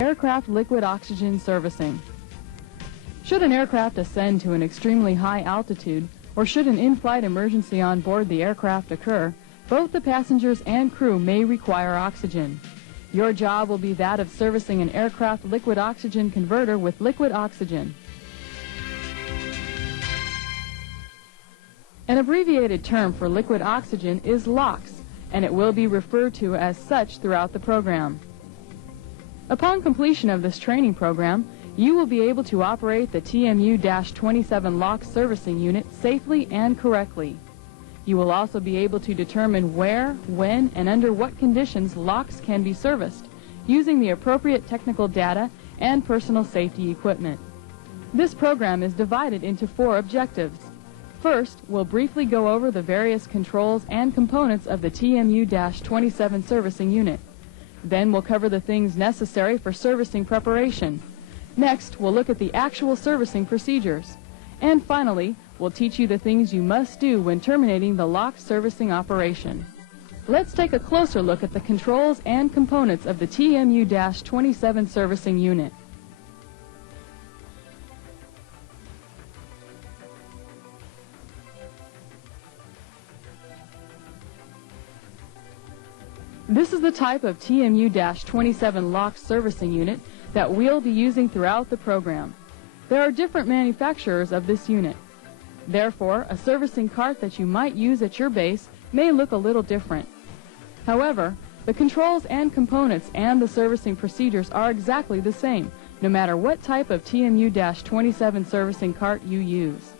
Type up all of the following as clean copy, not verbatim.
Aircraft liquid oxygen servicing. Should an aircraft ascend to an extremely high altitude, or should an in-flight emergency on board the aircraft occur, both the passengers and crew may require oxygen. Your job will be that of servicing an aircraft liquid oxygen converter with liquid oxygen. An abbreviated term for liquid oxygen is LOX, and it will be referred to as such throughout the program. Upon completion of this training program, you will be able to operate the TMU-27 LOX servicing unit safely and correctly. You will also be able to determine where, when, and under what conditions LOX can be serviced, using the appropriate technical data and personal safety equipment. This program is divided into 4 objectives. First, we'll briefly go over the various controls and components of the TMU-27 servicing unit. Then we'll cover the things necessary for servicing preparation. Next, we'll look at the actual servicing procedures. And finally, we'll teach you the things you must do when terminating the LOX servicing operation. Let's take a closer look at the controls and components of the TMU-27 servicing unit. This is the type of TMU-27 LOX servicing unit that we'll be using throughout the program. There are different manufacturers of this unit. Therefore, a servicing cart that you might use at your base may look a little different. However, the controls and components and the servicing procedures are exactly the same, no matter what type of TMU-27 servicing cart you use.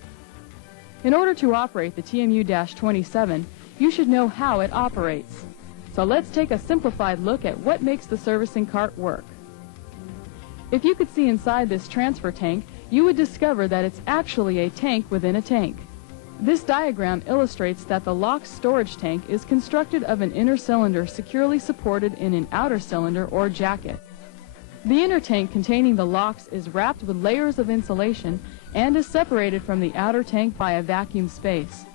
In order to operate the TMU-27, you should know how it operates. So let's take a simplified look at what makes the servicing cart work. If you could see inside this transfer tank, you would discover that it's actually a tank within a tank. This diagram illustrates that the LOX storage tank is constructed of an inner cylinder securely supported in an outer cylinder or jacket. The inner tank containing the LOX is wrapped with layers of insulation and is separated from the outer tank by a vacuum space.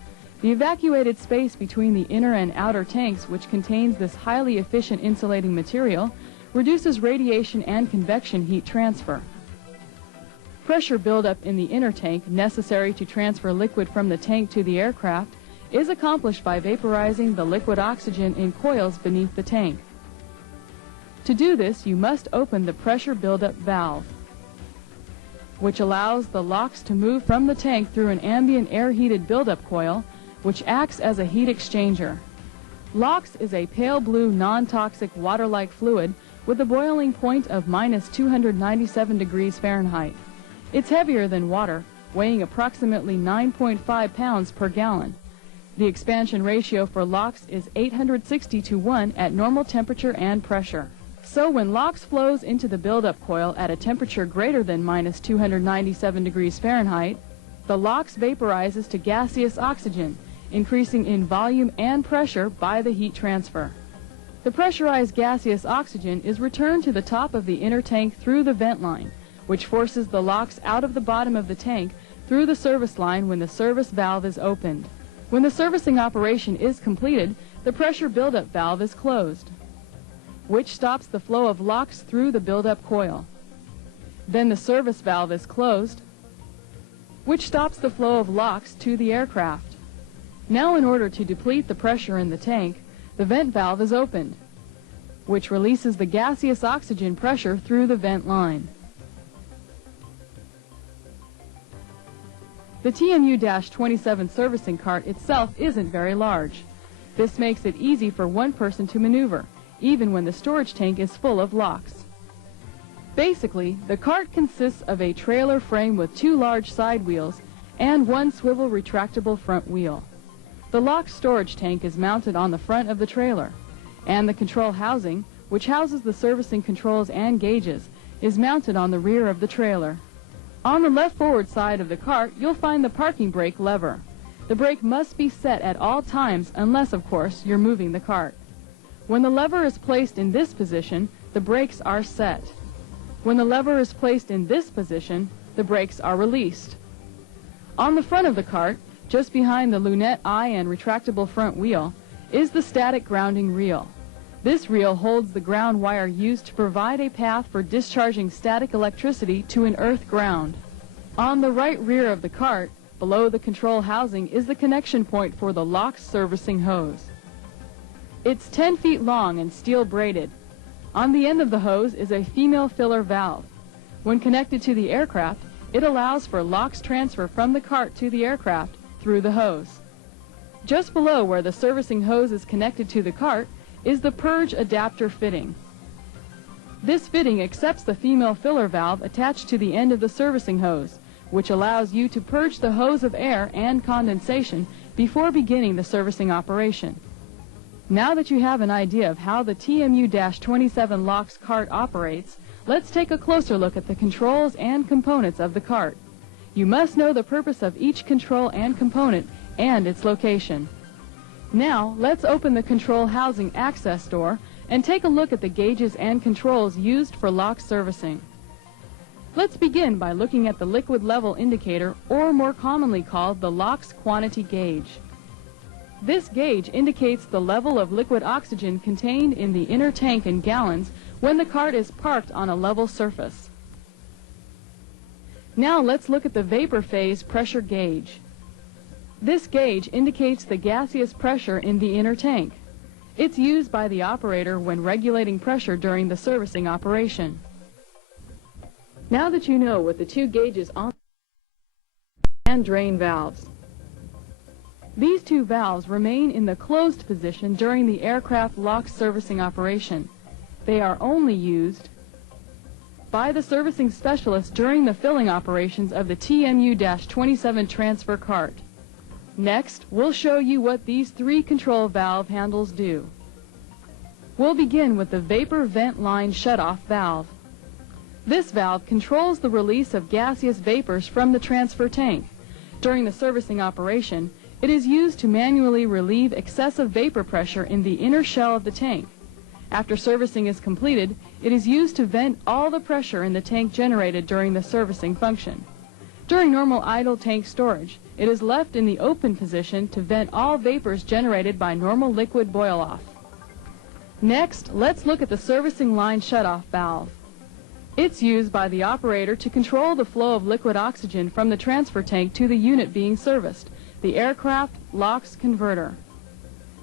The evacuated space between the inner and outer tanks, which contains this highly efficient insulating material, reduces radiation and convection heat transfer. Pressure buildup in the inner tank, necessary to transfer liquid from the tank to the aircraft, is accomplished by vaporizing the liquid oxygen in coils beneath the tank. To do this, you must open the pressure buildup valve, which allows the LOX to move from the tank through an ambient air-heated buildup coil, which acts as a heat exchanger. LOX is a pale blue, non-toxic, water-like fluid with a boiling point of -297 degrees Fahrenheit. It's heavier than water, weighing approximately 9.5 pounds per gallon. The expansion ratio for LOX is 860 to 1 at normal temperature and pressure. So when LOX flows into the buildup coil at a temperature greater than -297 degrees Fahrenheit, the LOX vaporizes to gaseous oxygen, increasing in volume and pressure by the heat transfer. The pressurized gaseous oxygen is returned to the top of the inner tank through the vent line, which forces the LOX out of the bottom of the tank through the service line when the service valve is opened. When the servicing operation is completed, the pressure buildup valve is closed, which stops the flow of LOX through the buildup coil. Then the service valve is closed, which stops the flow of LOX to the aircraft. Now, in order to deplete the pressure in the tank, the vent valve is opened, which releases the gaseous oxygen pressure through the vent line. The TMU-27 servicing cart itself isn't very large. This makes it easy for one person to maneuver, even when the storage tank is full of LOX. Basically, the cart consists of a trailer frame with 2 large side wheels and 1 swivel retractable front wheel. The LOX storage tank is mounted on the front of the trailer, and the control housing, which houses the servicing controls and gauges, is mounted on the rear of the trailer. On the left forward side of the cart, you'll find the parking brake lever. The brake must be set at all times unless, of course, you're moving the cart. When the lever is placed in this position, the brakes are set. When the lever is placed in this position, the brakes are released. On the front of the cart, just behind the lunette eye and retractable front wheel, is the static grounding reel. This reel holds the ground wire used to provide a path for discharging static electricity to an earth ground. On the right rear of the cart, below the control housing, is the connection point for the LOX servicing hose. It's 10 feet long and steel braided. On the end of the hose is a female filler valve. When connected to the aircraft, it allows for LOX transfer from the cart to the aircraft through the hose. Just below where the servicing hose is connected to the cart is the purge adapter fitting. This fitting accepts the female filler valve attached to the end of the servicing hose, which allows you to purge the hose of air and condensation before beginning the servicing operation. Now that you have an idea of how the TMU-27 LOX cart operates, let's take a closer look at the controls and components of the cart. You must know the purpose of each control and component and its location. Now, let's open the control housing access door and take a look at the gauges and controls used for LOX servicing. Let's begin by looking at the liquid level indicator, or more commonly called the LOX quantity gauge. This gauge indicates the level of liquid oxygen contained in the inner tank in gallons when the cart is parked on a level surface. Now let's look at the vapor phase pressure gauge. This gauge indicates the gaseous pressure in the inner tank. It's used by the operator when regulating pressure during the servicing operation. Now that you know what the two gauges on and drain valves. These two valves remain in the closed position during the aircraft LOX servicing operation. They are only used by the servicing specialist during the filling operations of the TMU-27 transfer cart. Next, we'll show you what these three control valve handles do. We'll begin with the vapor vent line shutoff valve. This valve controls the release of gaseous vapors from the transfer tank. During the servicing operation, it is used to manually relieve excessive vapor pressure in the inner shell of the tank. After servicing is completed, it is used to vent all the pressure in the tank generated during the servicing function. During normal idle tank storage, it is left in the open position to vent all vapors generated by normal liquid boil-off. Next, let's look at the servicing line shutoff valve. It's used by the operator to control the flow of liquid oxygen from the transfer tank to the unit being serviced, the aircraft LOX converter.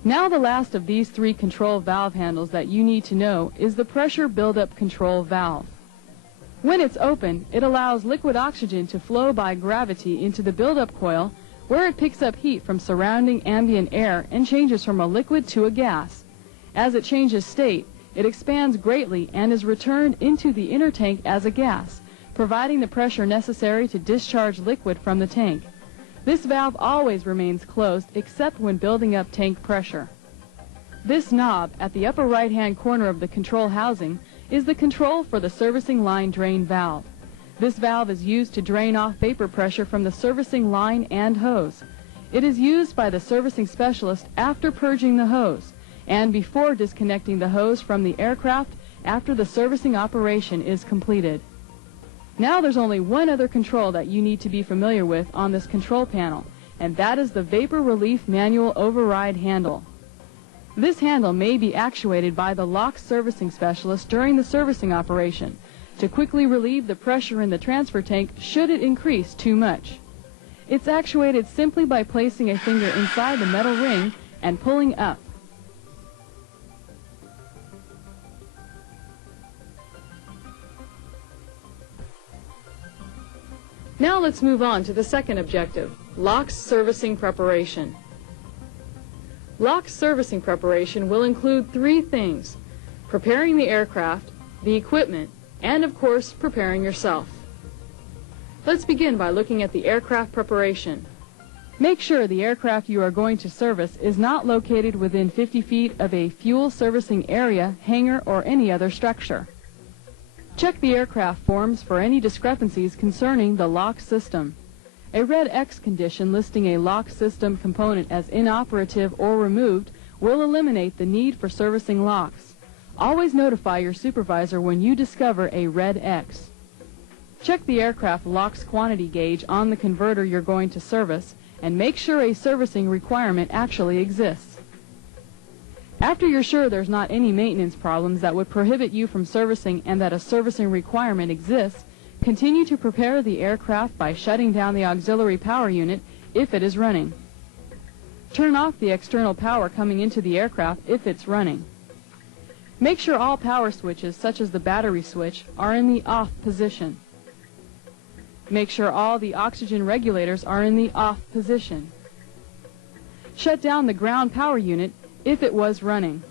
Now the last of these three control valve handles that you need to know is the pressure buildup control valve. When it's open, it allows liquid oxygen to flow by gravity into the buildup coil, where it picks up heat from surrounding ambient air and changes from a liquid to a gas. As it changes state, it expands greatly and is returned into the inner tank as a gas, providing the pressure necessary to discharge liquid from the tank. This valve always remains closed except when building up tank pressure. This knob at the upper right-hand corner of the control housing is the control for the servicing line drain valve. This valve is used to drain off vapor pressure from the servicing line and hose. It is used by the servicing specialist after purging the hose and before disconnecting the hose from the aircraft after the servicing operation is completed. Now there's only one other control that you need to be familiar with on this control panel, and that is the vapor relief manual override handle. This handle may be actuated by the LOX servicing specialist during the servicing operation to quickly relieve the pressure in the transfer tank should it increase too much. It's actuated simply by placing a finger inside the metal ring and pulling up. Now let's move on to the second objective, LOX servicing preparation. LOX servicing preparation will include three things: preparing the aircraft, the equipment, and of course preparing yourself. Let's begin by looking at the aircraft preparation. Make sure the aircraft you are going to service is not located within 50 feet of a fuel servicing area, hangar, or any other structure. Check the aircraft forms for any discrepancies concerning the LOX system. A red X condition listing a LOX system component as inoperative or removed will eliminate the need for servicing LOX. Always notify your supervisor when you discover a red X. Check the aircraft LOX quantity gauge on the converter you're going to service and make sure a servicing requirement actually exists. After you're sure there's not any maintenance problems that would prohibit you from servicing and that a servicing requirement exists, continue to prepare the aircraft by shutting down the auxiliary power unit if it is running. Turn off the external power coming into the aircraft if it's running. Make sure all power switches, such as the battery switch, are in the off position. Make sure all the oxygen regulators are in the off position. Shut down the ground power unit if it was running.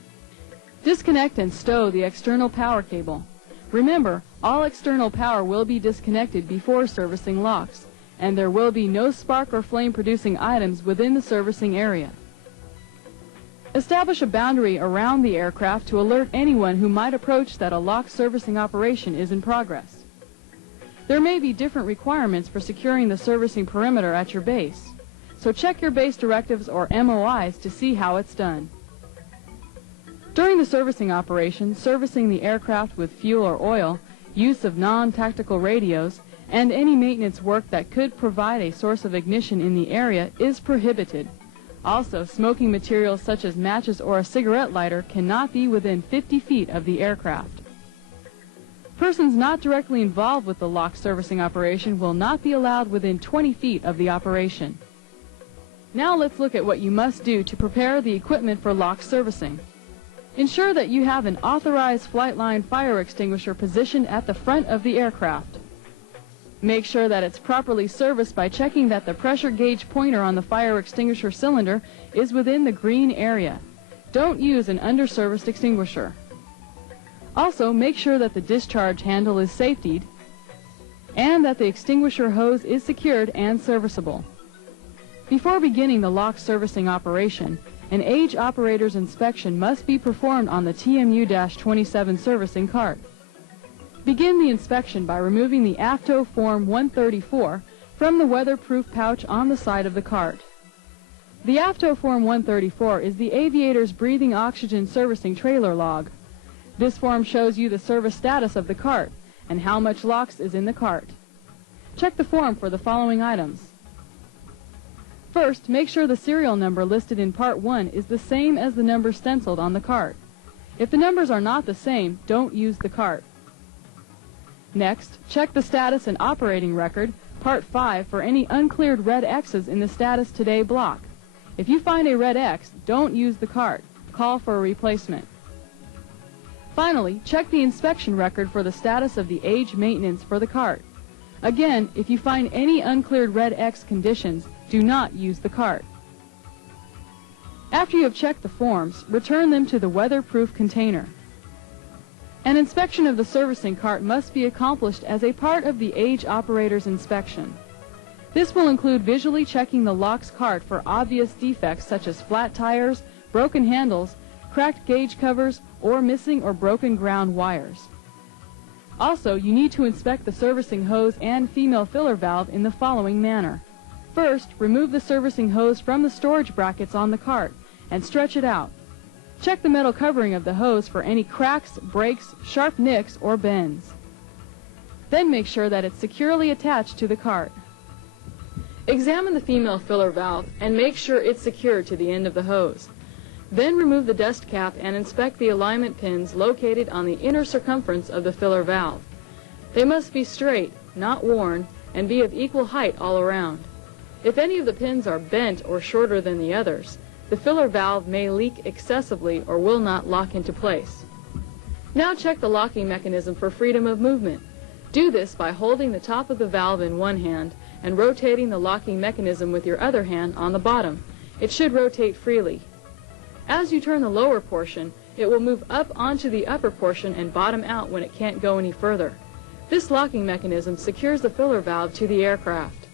Disconnect and stow the external power cable. Remember, all external power will be disconnected before servicing locks, and there will be no spark or flame producing items within the servicing area. Establish a boundary around the aircraft to alert anyone who might approach that a lock servicing operation is in progress. There may be different requirements for securing the servicing perimeter at your base, so check your base directives or MOIs to see how it's done. During the servicing operation, servicing the aircraft with fuel or oil, use of non-tactical radios, and any maintenance work that could provide a source of ignition in the area is prohibited. Also, smoking materials such as matches or a cigarette lighter cannot be within 50 feet of the aircraft. Persons not directly involved with the lock servicing operation will not be allowed within 20 feet of the operation. Now let's look at what you must do to prepare the equipment for lock servicing. Ensure that you have an authorized flight line fire extinguisher positioned at the front of the aircraft. Make sure that it's properly serviced by checking that the pressure gauge pointer on the fire extinguisher cylinder is within the green area. Don't use an underserviced extinguisher. Also, make sure that the discharge handle is safetied and that the extinguisher hose is secured and serviceable. Before beginning the lock servicing operation, an age operator's inspection must be performed on the TMU-27 servicing cart. Begin the inspection by removing the AFTO Form 134 from the weatherproof pouch on the side of the cart. The AFTO Form 134 is the aviator's breathing oxygen servicing trailer log. This form shows you the service status of the cart and how much LOX is in the cart. Check the form for the following items. First, make sure the serial number listed in Part 1 is the same as the number stenciled on the cart. If the numbers are not the same, don't use the cart. Next, check the status and operating record, Part 5, for any uncleared red X's in the Status Today block. If you find a red X, don't use the cart. Call for a replacement. Finally, check the inspection record for the status of the age maintenance for the cart. Again, if you find any uncleared red X conditions, do not use the cart. After you have checked the forms, return them to the weatherproof container. An inspection of the servicing cart must be accomplished as a part of the age operator's inspection. This will include visually checking the LOX cart for obvious defects such as flat tires, broken handles, cracked gauge covers, or missing or broken ground wires. Also, you need to inspect the servicing hose and female filler valve in the following manner. First, remove the servicing hose from the storage brackets on the cart and stretch it out. Check the metal covering of the hose for any cracks, breaks, sharp nicks, or bends. Then make sure that it's securely attached to the cart. Examine the female filler valve and make sure it's secured to the end of the hose. Then remove the dust cap and inspect the alignment pins located on the inner circumference of the filler valve. They must be straight, not worn, and be of equal height all around. If any of the pins are bent or shorter than the others, the filler valve may leak excessively or will not lock into place. Now check the locking mechanism for freedom of movement. Do this by holding the top of the valve in one hand and rotating the locking mechanism with your other hand on the bottom. It should rotate freely. As you turn the lower portion, it will move up onto the upper portion and bottom out when it can't go any further. This locking mechanism secures the filler valve to the aircraft.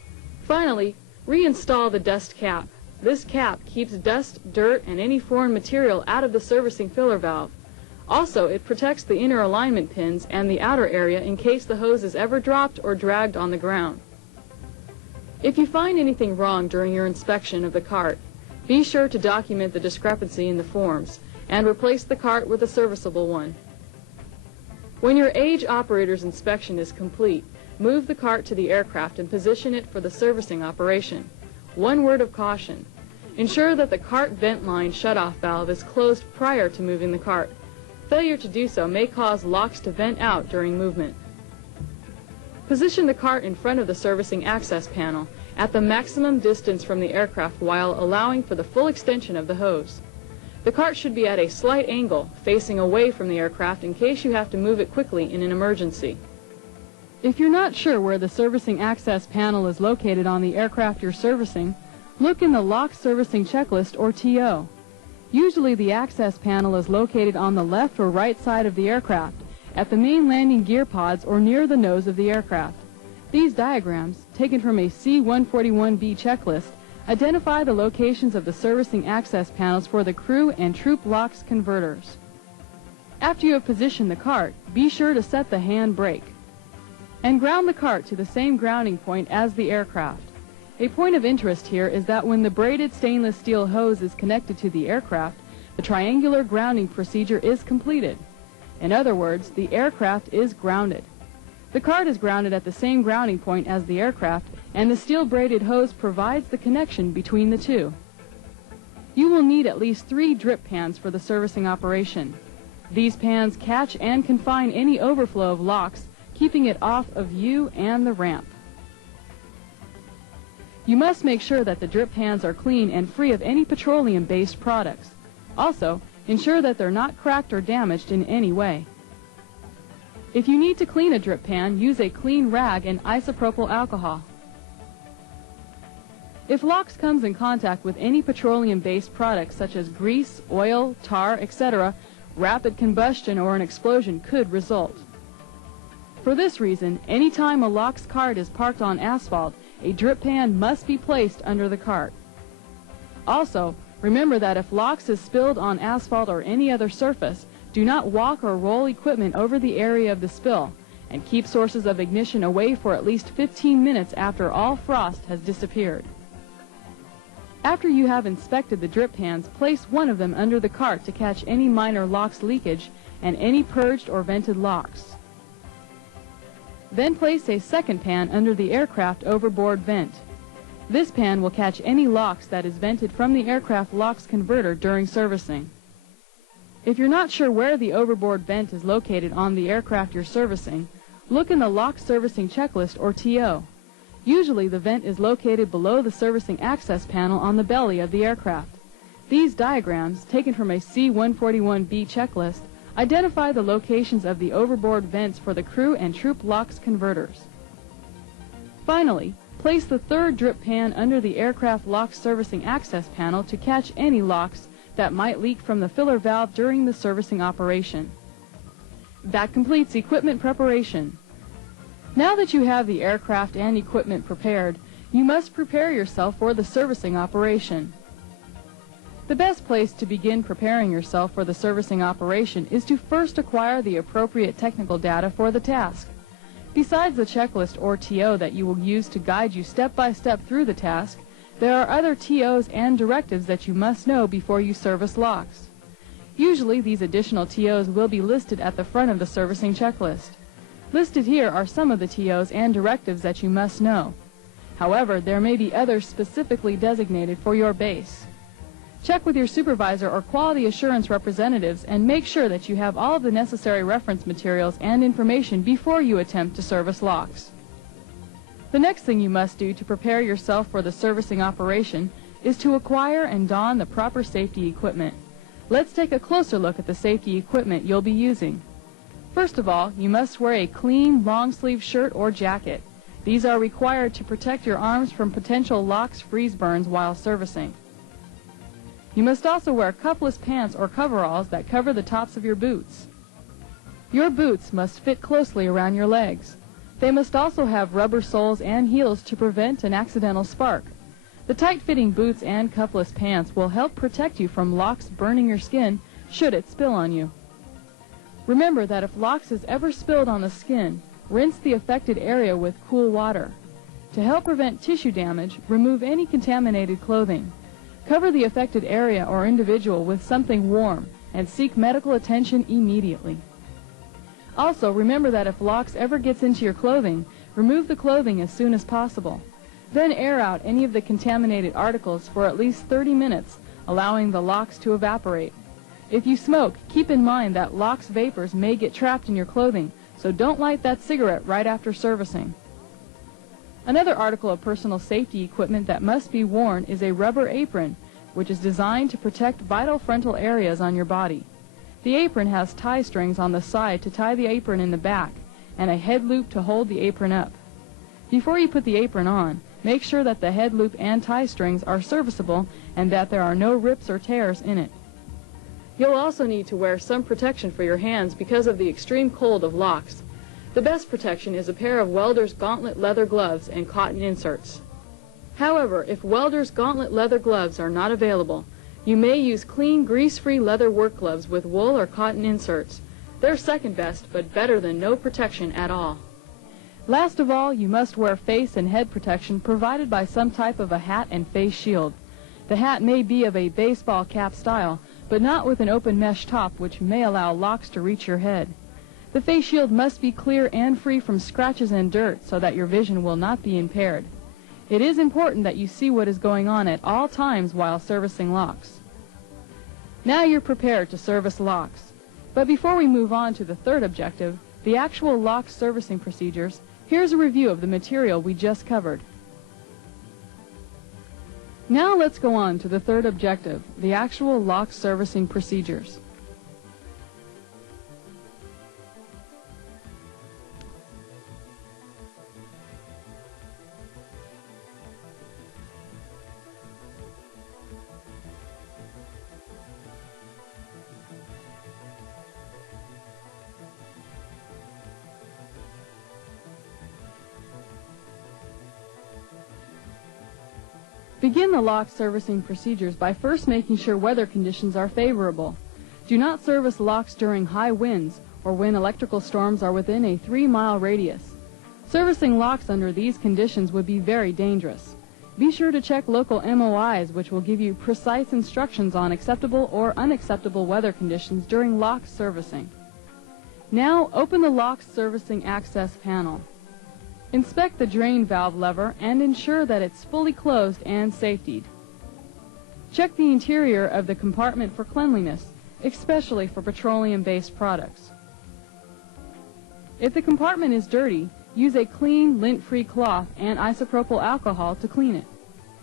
Finally, reinstall the dust cap. This cap keeps dust, dirt, and any foreign material out of the servicing filler valve. Also, it protects the inner alignment pins and the outer area in case the hose is ever dropped or dragged on the ground. If you find anything wrong during your inspection of the cart, be sure to document the discrepancy in the forms and replace the cart with a serviceable one. When your age operator's inspection is complete, move the cart to the aircraft and position it for the servicing operation. One word of caution. Ensure that the cart vent line shutoff valve is closed prior to moving the cart. Failure to do so may cause locks to vent out during movement. Position the cart in front of the servicing access panel at the maximum distance from the aircraft while allowing for the full extension of the hose. The cart should be at a slight angle, facing away from the aircraft in case you have to move it quickly in an emergency. If you're not sure where the servicing access panel is located on the aircraft you're servicing, look in the Lock Servicing Checklist, or TO. Usually the access panel is located on the left or right side of the aircraft, at the main landing gear pods or near the nose of the aircraft. These diagrams, taken from a C-141B checklist, identify the locations of the servicing access panels for the crew and troop locks converters. After you have positioned the cart, be sure to set the hand brake and ground the cart to the same grounding point as the aircraft. A point of interest here is that when the braided stainless steel hose is connected to the aircraft, the triangular grounding procedure is completed. In other words, the aircraft is grounded. The cart is grounded at the same grounding point as the aircraft, and the steel braided hose provides the connection between the two. You will need at least 3 drip pans for the servicing operation. These pans catch and confine any overflow of locks, keeping it off of you and the ramp. You must make sure that the drip pans are clean and free of any petroleum-based products. Also, ensure that they're not cracked or damaged in any way. If you need to clean a drip pan, use a clean rag and isopropyl alcohol. If locks comes in contact with any petroleum-based products such as grease, oil, tar, etc., rapid combustion or an explosion could result. For this reason, anytime a locks cart is parked on asphalt, a drip pan must be placed under the cart. Also, remember that if locks is spilled on asphalt or any other surface, do not walk or roll equipment over the area of the spill, and keep sources of ignition away for at least 15 minutes after all frost has disappeared. After you have inspected the drip pans, place one of them under the cart to catch any minor locks leakage and any purged or vented locks. Then place a second pan under the aircraft overboard vent. This pan will catch any locks that is vented from the aircraft locks converter during servicing. If you're not sure where the overboard vent is located on the aircraft you're servicing, look in the Lock Servicing Checklist, or TO. Usually the vent is located below the servicing access panel on the belly of the aircraft. These diagrams, taken from a C-141B checklist, identify the locations of the overboard vents for the crew and troop locks converters. Finally, place the third drip pan under the aircraft locks servicing access panel to catch any locks that might leak from the filler valve during the servicing operation. That completes equipment preparation. Now that you have the aircraft and equipment prepared, you must prepare yourself for the servicing operation. The best place to begin preparing yourself for the servicing operation is to first acquire the appropriate technical data for the task. Besides the checklist or TO that you will use to guide you step by step through the task, there are other TOs and directives that you must know before you service locks. Usually these additional TOs will be listed at the front of the servicing checklist. Listed here are some of the TOs and directives that you must know. However, there may be others specifically designated for your base. Check with your supervisor or quality assurance representatives and make sure that you have all of the necessary reference materials and information before you attempt to service locks. The next thing you must do to prepare yourself for the servicing operation is to acquire and don the proper safety equipment. Let's take a closer look at the safety equipment you'll be using. First of all, you must wear a clean, long-sleeve shirt or jacket. These are required to protect your arms from potential locks freeze burns while servicing. You must also wear cuffless pants or coveralls that cover the tops of your boots. Your boots must fit closely around your legs. They must also have rubber soles and heels to prevent an accidental spark. The tight-fitting boots and cuffless pants will help protect you from locks burning your skin should it spill on you. Remember that if locks is ever spilled on the skin, rinse the affected area with cool water. To help prevent tissue damage, remove any contaminated clothing. Cover the affected area or individual with something warm and seek medical attention immediately. Also, remember that if locks ever gets into your clothing, remove the clothing as soon as possible. Then air out any of the contaminated articles for at least 30 minutes, allowing the LOX to evaporate. If you smoke, keep in mind that LOX vapors may get trapped in your clothing, so don't light that cigarette right after servicing. Another article of personal safety equipment that must be worn is a rubber apron, which is designed to protect vital frontal areas on your body. The apron has tie strings on the side to tie the apron in the back, and a head loop to hold the apron up. Before you put the apron on, make sure that the head loop and tie strings are serviceable and that there are no rips or tears in it. You'll also need to wear some protection for your hands because of the extreme cold of LOX. The best protection is a pair of welder's gauntlet leather gloves and cotton inserts. However, if welder's gauntlet leather gloves are not available, you may use clean, grease-free leather work gloves with wool or cotton inserts. They're second best, but better than no protection at all. Last of all, you must wear face and head protection provided by some type of a hat and face shield. The hat may be of a baseball cap style, but not with an open mesh top, which may allow LOX to reach your head. The face shield must be clear and free from scratches and dirt so that your vision will not be impaired. It is important that you see what is going on at all times while servicing LOX. Now you're prepared to service LOX. But before we move on to the third objective, the actual LOX servicing procedures, here's a review of the material we just covered. Now let's go on to the third objective, the actual LOX servicing procedures. Begin the LOX servicing procedures by first making sure weather conditions are favorable. Do not service LOX during high winds or when electrical storms are within a 3-mile radius. Servicing LOX under these conditions would be very dangerous. Be sure to check local MOIs, which will give you precise instructions on acceptable or unacceptable weather conditions during LOX servicing. Now open the LOX servicing access panel. Inspect the drain valve lever and ensure that it's fully closed and safetied. Check the interior of the compartment for cleanliness, especially for petroleum-based products. If the compartment is dirty, use a clean, lint-free cloth and isopropyl alcohol to clean it.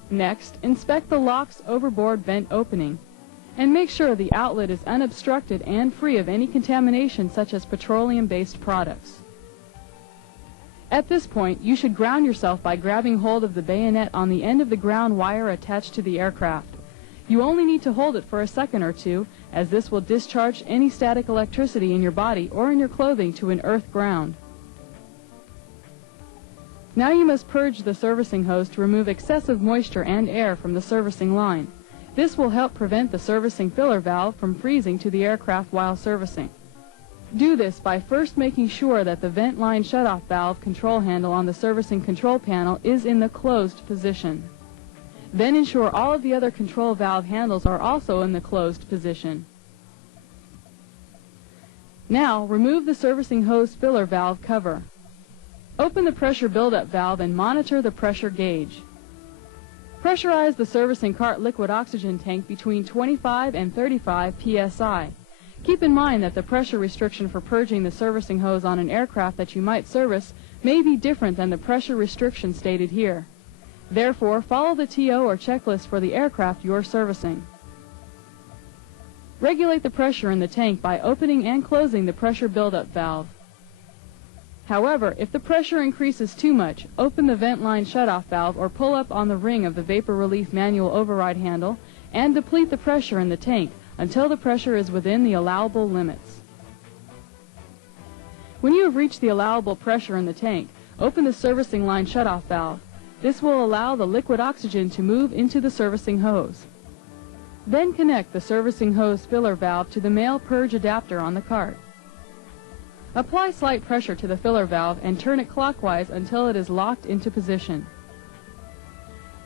Next, inspect the LOX overboard vent opening and make sure the outlet is unobstructed and free of any contamination such as petroleum-based products. At this point, you should ground yourself by grabbing hold of the bayonet on the end of the ground wire attached to the aircraft. You only need to hold it for a second or two, as this will discharge any static electricity in your body or in your clothing to an earth ground. Now you must purge the servicing hose to remove excessive moisture and air from the servicing line. This will help prevent the servicing filler valve from freezing to the aircraft while servicing. Do this by first making sure that the vent line shutoff valve control handle on the servicing control panel is in the closed position. Then ensure all of the other control valve handles are also in the closed position. Now remove the servicing hose filler valve cover. Open the pressure buildup valve and monitor the pressure gauge. Pressurize the servicing cart liquid oxygen tank between 25 and 35 psi. Keep in mind that the pressure restriction for purging the servicing hose on an aircraft that you might service may be different than the pressure restriction stated here. Therefore, follow the TO or checklist for the aircraft you're servicing. Regulate the pressure in the tank by opening and closing the pressure buildup valve. However, if the pressure increases too much, open the vent line shutoff valve or pull up on the ring of the vapor relief manual override handle and deplete the pressure in the tank until the pressure is within the allowable limits. When you have reached the allowable pressure in the tank, open the servicing line shutoff valve. This will allow the liquid oxygen to move into the servicing hose. Then connect the servicing hose filler valve to the male purge adapter on the cart. Apply slight pressure to the filler valve and turn it clockwise until it is locked into position.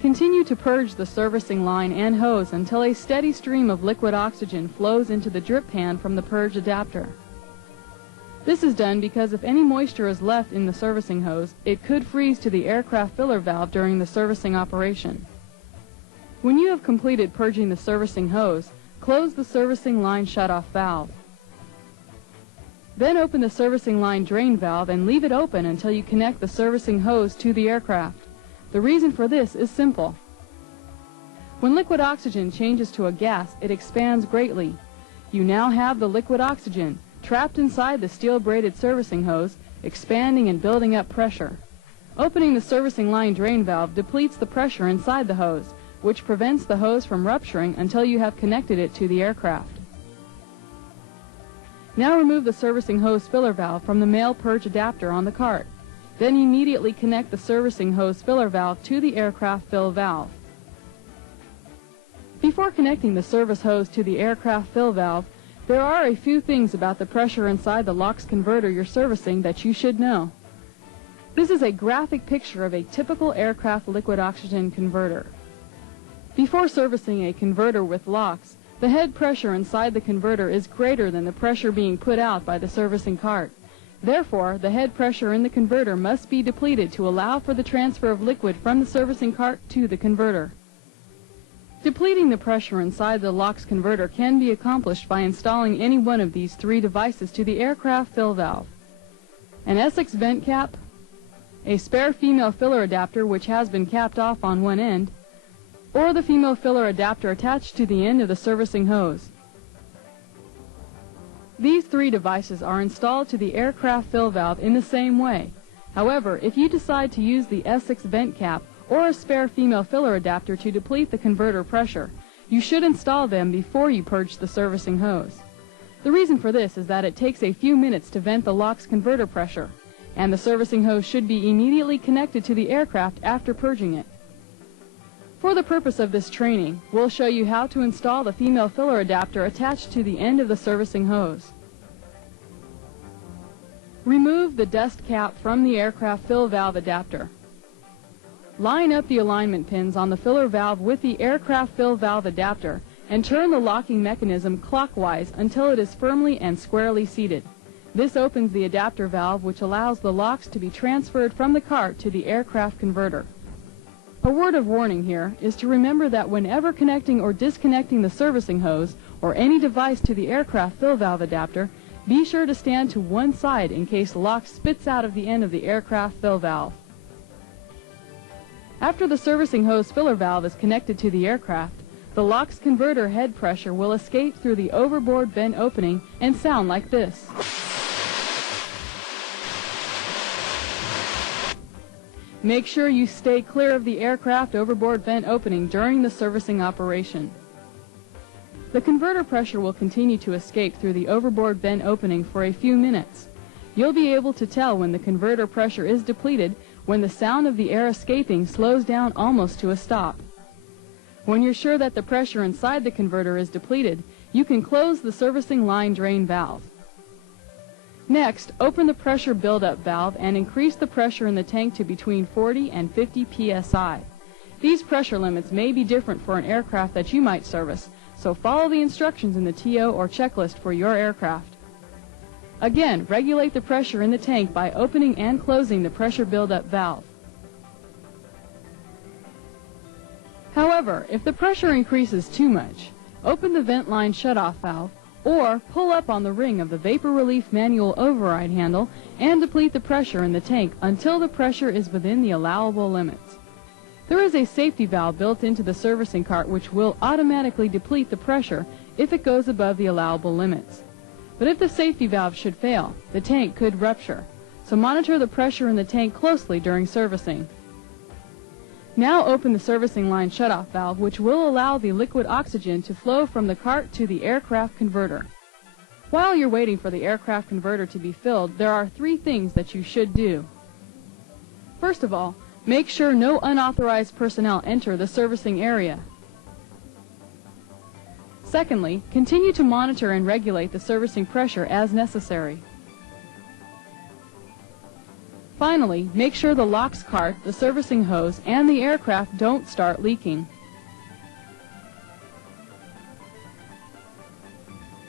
Continue to purge the servicing line and hose until a steady stream of liquid oxygen flows into the drip pan from the purge adapter. This is done because if any moisture is left in the servicing hose, it could freeze to the aircraft filler valve during the servicing operation. When you have completed purging the servicing hose, close the servicing line shutoff valve. Then open the servicing line drain valve and leave it open until you connect the servicing hose to the aircraft. The reason for this is simple. When liquid oxygen changes to a gas, it expands greatly. You now have the liquid oxygen trapped inside the steel-braided servicing hose, expanding and building up pressure. Opening the servicing line drain valve depletes the pressure inside the hose, which prevents the hose from rupturing until you have connected it to the aircraft. Now remove the servicing hose filler valve from the male purge adapter on the cart. Then immediately connect the servicing hose filler valve to the aircraft fill valve. Before connecting the service hose to the aircraft fill valve, there are a few things about the pressure inside the LOX converter you're servicing that you should know. This is a graphic picture of a typical aircraft liquid oxygen converter. Before servicing a converter with LOX, the head pressure inside the converter is greater than the pressure being put out by the servicing cart. Therefore, the head pressure in the converter must be depleted to allow for the transfer of liquid from the servicing cart to the converter. Depleting the pressure inside the LOX converter can be accomplished by installing any one of these three devices to the aircraft fill valve: an Essex vent cap, a spare female filler adapter which has been capped off on one end, or the female filler adapter attached to the end of the servicing hose. These three devices are installed to the aircraft fill valve in the same way. However, if you decide to use the Essex vent cap or a spare female filler adapter to deplete the converter pressure, you should install them before you purge the servicing hose. The reason for this is that it takes a few minutes to vent the LOX converter pressure, and the servicing hose should be immediately connected to the aircraft after purging it. For the purpose of this training, we'll show you how to install the female filler adapter attached to the end of the servicing hose. Remove the dust cap from the aircraft fill valve adapter. Line up the alignment pins on the filler valve with the aircraft fill valve adapter and turn the locking mechanism clockwise until it is firmly and squarely seated. This opens the adapter valve, which allows the LOX to be transferred from the cart to the aircraft converter. A word of warning here is to remember that whenever connecting or disconnecting the servicing hose or any device to the aircraft fill valve adapter, be sure to stand to one side in case the LOX spits out of the end of the aircraft fill valve. After the servicing hose filler valve is connected to the aircraft, the LOX converter head pressure will escape through the overboard vent opening and sound like this. Make sure you stay clear of the aircraft overboard vent opening during the servicing operation. The converter pressure will continue to escape through the overboard vent opening for a few minutes. You'll be able to tell when the converter pressure is depleted when the sound of the air escaping slows down almost to a stop. When you're sure that the pressure inside the converter is depleted, you can close the servicing line drain valve. Next, open the pressure buildup valve and increase the pressure in the tank to between 40 and 50 psi. These pressure limits may be different for an aircraft that you might service, so follow the instructions in the TO or checklist for your aircraft. Again, regulate the pressure in the tank by opening and closing the pressure buildup valve. However, if the pressure increases too much, open the vent line shutoff valve or pull up on the ring of the vapor relief manual override handle and deplete the pressure in the tank until the pressure is within the allowable limits. There is a safety valve built into the servicing cart which will automatically deplete the pressure if it goes above the allowable limits. But if the safety valve should fail, the tank could rupture, so monitor the pressure in the tank closely during servicing. Now open the servicing line shutoff valve, which will allow the liquid oxygen to flow from the cart to the aircraft converter. While you're waiting for the aircraft converter to be filled, there are three things that you should do. First of all, make sure no unauthorized personnel enter the servicing area. Secondly, continue to monitor and regulate the servicing pressure as necessary. Finally, make sure the LOX cart, the servicing hose, and the aircraft don't start leaking.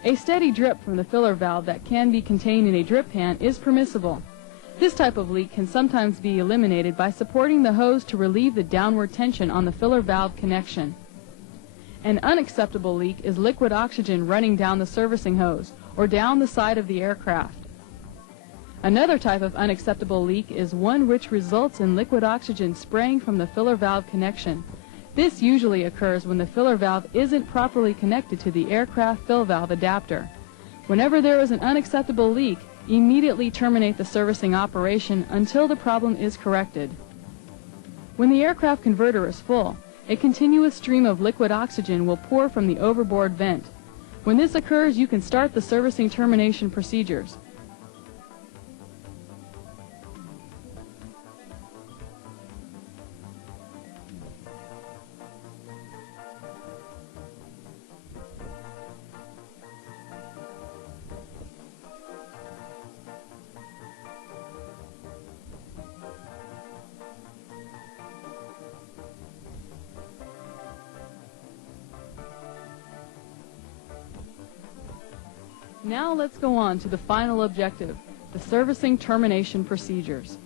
A steady drip from the filler valve that can be contained in a drip pan is permissible. This type of leak can sometimes be eliminated by supporting the hose to relieve the downward tension on the filler valve connection. An unacceptable leak is liquid oxygen running down the servicing hose or down the side of the aircraft. Another type of unacceptable leak is one which results in liquid oxygen spraying from the filler valve connection. This usually occurs when the filler valve isn't properly connected to the aircraft fill valve adapter. Whenever there is an unacceptable leak, immediately terminate the servicing operation until the problem is corrected. When the aircraft converter is full, a continuous stream of liquid oxygen will pour from the overboard vent. When this occurs, you can start the servicing termination procedures. Now let's go on to the final objective, the servicing termination procedures.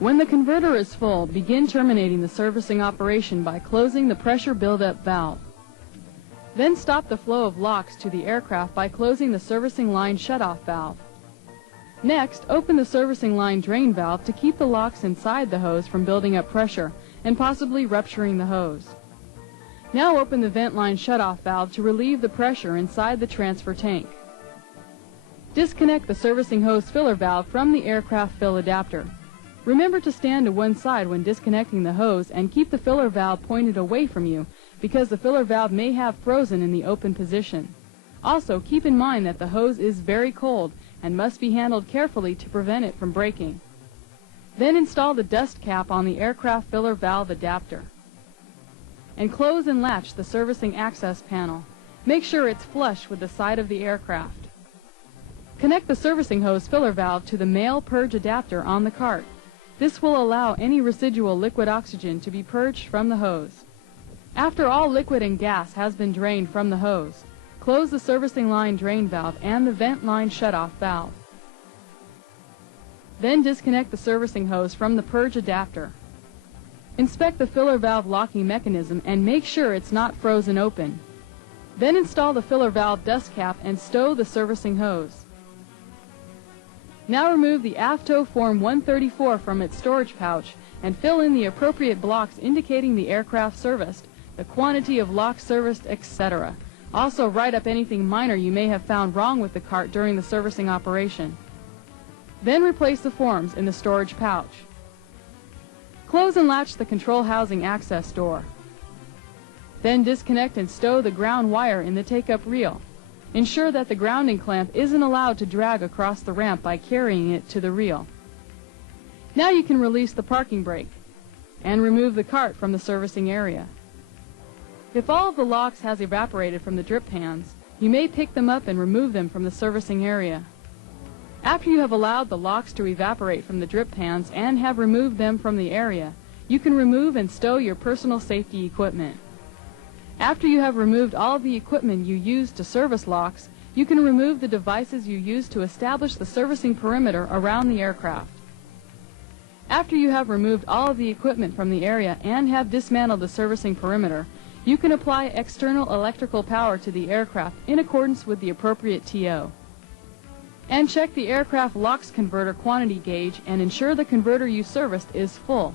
When the converter is full, begin terminating the servicing operation by closing the pressure buildup valve. Then stop the flow of LOX to the aircraft by closing the servicing line shutoff valve. Next, open the servicing line drain valve to keep the LOX inside the hose from building up pressure and possibly rupturing the hose. Now open the vent line shutoff valve to relieve the pressure inside the transfer tank. Disconnect the servicing hose filler valve from the aircraft fill adapter. Remember to stand to one side when disconnecting the hose and keep the filler valve pointed away from you because the filler valve may have frozen in the open position. Also, keep in mind that the hose is very cold and must be handled carefully to prevent it from breaking. Then install the dust cap on the aircraft filler valve adapter. And close and latch the servicing access panel. Make sure it's flush with the side of the aircraft. Connect the servicing hose filler valve to the male purge adapter on the cart. This will allow any residual liquid oxygen to be purged from the hose. After all liquid and gas has been drained from the hose, close the servicing line drain valve and the vent line shutoff valve. Then disconnect the servicing hose from the purge adapter. Inspect the filler valve locking mechanism and make sure it's not frozen open. Then install the filler valve dust cap and stow the servicing hose. Now remove the AFTO Form 134 from its storage pouch and fill in the appropriate blocks indicating the aircraft serviced, the quantity of LOX serviced, etc. Also write up anything minor you may have found wrong with the cart during the servicing operation. Then replace the forms in the storage pouch. Close and latch the control housing access door. Then disconnect and stow the ground wire in the take-up reel. Ensure that the grounding clamp isn't allowed to drag across the ramp by carrying it to the reel. Now you can release the parking brake and remove the cart from the servicing area. If all of the LOX has evaporated from the drip pans, you may pick them up and remove them from the servicing area. After you have allowed the LOX to evaporate from the drip pans and have removed them from the area, you can remove and stow your personal safety equipment. After you have removed all of the equipment you used to service LOX, you can remove the devices you used to establish the servicing perimeter around the aircraft. After you have removed all of the equipment from the area and have dismantled the servicing perimeter, you can apply external electrical power to the aircraft in accordance with the appropriate TO. And check the aircraft LOX converter quantity gauge and ensure the converter you serviced is full.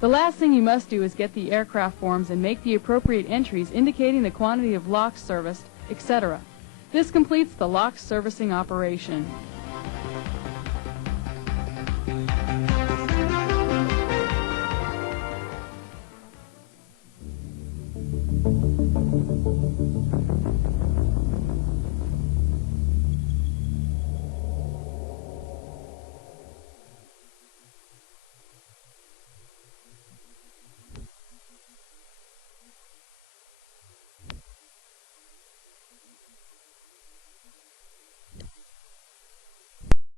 The last thing you must do is get the aircraft forms and make the appropriate entries indicating the quantity of LOX serviced, etc. This completes the LOX servicing operation.